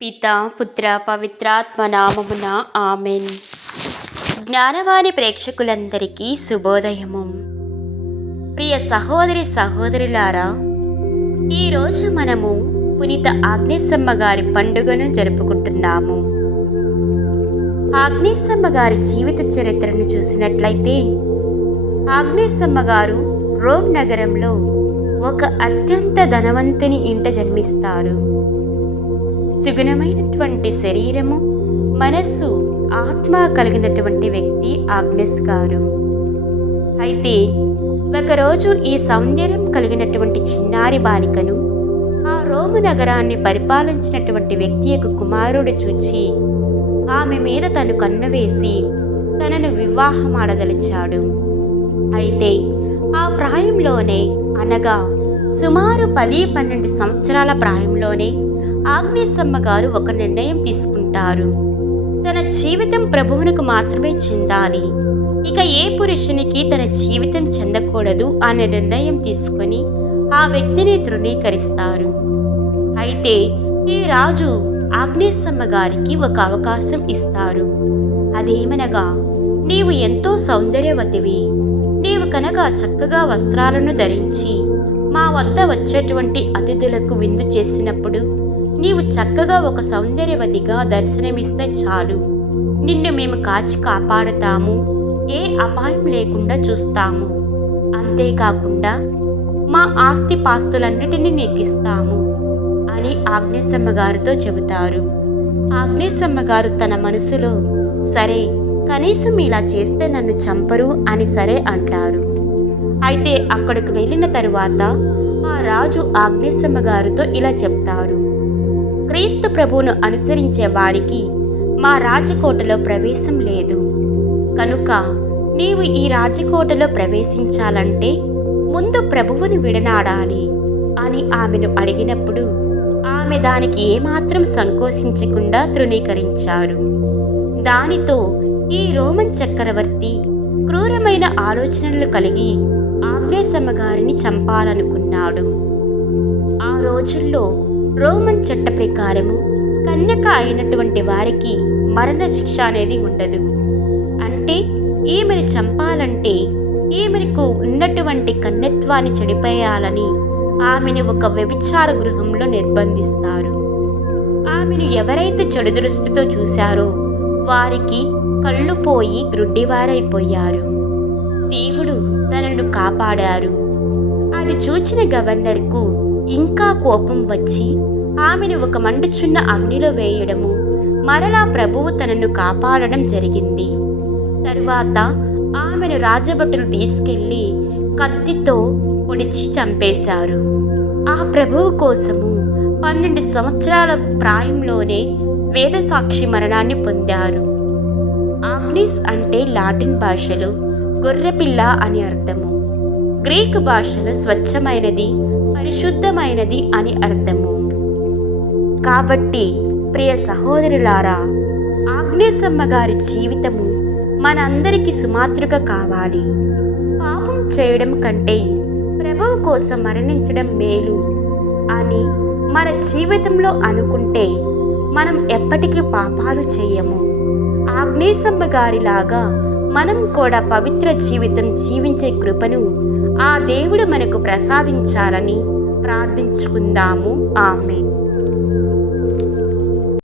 పితా పుత్ర పవిత్రాత్మ నామమున ఆమెన్. జ్ఞానవాణి ప్రేక్షకులందరికీ శుభోదయము. ప్రియ సహోదరి సహోదరులారా, ఈరోజు మనము పునీత ఆగ్నేసమ్మ గారి పండుగను జరుపుకుంటున్నాము. ఆగ్నేసమ్మ గారి జీవిత చరిత్రను చూసినట్లయితే, ఆగ్నేసమ్మ గారు రోమ్ నగరంలో ఒక అత్యంత ధనవంతుని ఇంట జన్మిస్తారు. సుగుణమైనటువంటి శరీరము, మనస్సు, ఆత్మ కలిగినటువంటి వ్యక్తి ఆగ్నేస్ గారు. అయితే ఒకరోజు ఈ సౌందర్యం కలిగినటువంటి చిన్నారి బాలికను ఆ రోము నగరాన్ని పరిపాలించినటువంటి వ్యక్తి యొక్క కుమారుడు చూచి ఆమె మీద తను కన్ను వేసి తనను వివాహమాడదలిచాడు. అయితే ఆ ప్రాయంలోనే, అనగా సుమారు 10-12 సంవత్సరాల ప్రాయంలోనే ఆగ్నేసమ్మ గారు ఒక నిర్ణయం తీసుకుంటారు. తన జీవితం ప్రభువునికి మాత్రమే చెందాలి, ఇక ఏ పురుషునికి తన జీవితం చెందకూడదు అనే నిర్ణయం తీసుకొని ఆ వ్యక్తిని తృణీకరిస్తారు. అయితే ఈ రాజు ఆగ్నేసమ్మ గారికి ఒక అవకాశం ఇస్తారు. అదేమనగా, నీవు ఎంతో సౌందర్యవతివి, నీవు కనుక చక్కగా వస్త్రాలను ధరించి మా వద్ద వచ్చేటువంటి అతిథులకు విందు చేసినప్పుడు నీవు చక్కగా ఒక సౌందర్యవతిగా దర్శనమిస్తే చాలు, నిన్ను మేము కాచి కాపాడుతాము, ఏ అపాయం లేకుండా చూస్తాము, అంతేకాకుండా మా ఆస్తి పాస్తులన్నిటినీ నీకు ఇస్తాము అని ఆగ్నేసమ్మ గారితో చెబుతారు. ఆగ్నేసమ్మ గారు తన మనసులో, సరే, కనీసం ఇలా చేస్తే నన్ను చంపరు అని సరే అంటారు. అయితే అక్కడికి వెళ్ళిన తరువాత ఆ రాజు ఆగ్నేసమ్మ గారితో ఇలా చెప్తారు: క్రీస్తు ప్రభువును అనుసరించే వారికి మా రాజకోటలో ప్రవేశం లేదు, కనుక నీవు ఈ రాజకోటలో ప్రవేశించాలంటే ముందు ప్రభువుని విడనాడాలి అని ఆమెను అడిగినప్పుడు ఆమె దానికి ఏమాత్రం సంకోచించకుండా తృణీకరించారు. దానితో ఈ రోమన్ చక్రవర్తి క్రూరమైన ఆలోచనలు కలిగి ఆగ్నేసమ్మ గారిని చంపాలనుకున్నాడు. ఆ రోజుల్లో రోమన్ చట్ట ప్రకారము కన్యక అయినటువంటి వారికి మరణ శిక్ష అనేది ఉండదు. అంటే ఈమెను చంపాలంటే ఈమెకు ఉన్నటువంటి కన్యత్వాన్ని చెడిపేయాలని ఆమెను ఒక వ్యభిచార గృహంలో నిర్బంధిస్తారు. ఆమెను ఎవరైతే చెడు దృష్టితో చూశారో వారికి కళ్ళు పోయి గ్రుడ్డివారైపోయారు. దేవుడు తనను కాపాడారు. అది చూచిన గవర్నర్కు ఇంకా కోపం వచ్చి ఆమెను ఒక మండుచున్న అగ్నిలో వేయడము, మరలా ప్రభువు తనను కాపాడడం జరిగింది. తరువాత ఆమెను రాజభటులు తీసుకెళ్లి కత్తితో పొడిచి చంపేశారు. ఆ ప్రభువు కోసము 12 సంవత్సరాల ప్రాయంలోనే వేదసాక్షి మరణాన్ని పొందారు. ఆగ్నేస్ అంటే లాటిన్ భాషలో గొర్రెపిల్ల అని అర్థము, గ్రీకు భాషలో స్వచ్ఛమైనది, పరిశుద్ధమైనది అని అర్థము. కాబట్టి ప్రియ సహోదరులారా, ఆగ్నేసమ్మ గారి జీవితము మనందరికీ సుమాతృక కావాలి. పాపం చేయడం కంటే ప్రభువు కోసం మరణించడం మేలు అని మన జీవితంలో అనుకుంటే మనం ఎప్పటికీ పాపాలు చేయము. ఆగ్నేసమ్మ గారిలాగా మనం కూడా పవిత్ర జీవితం జీవించే కృపను ఆ దేవుడు మనకు ప్రసాదించాలని ప్రార్థించుకుందాము. ఆమేన్.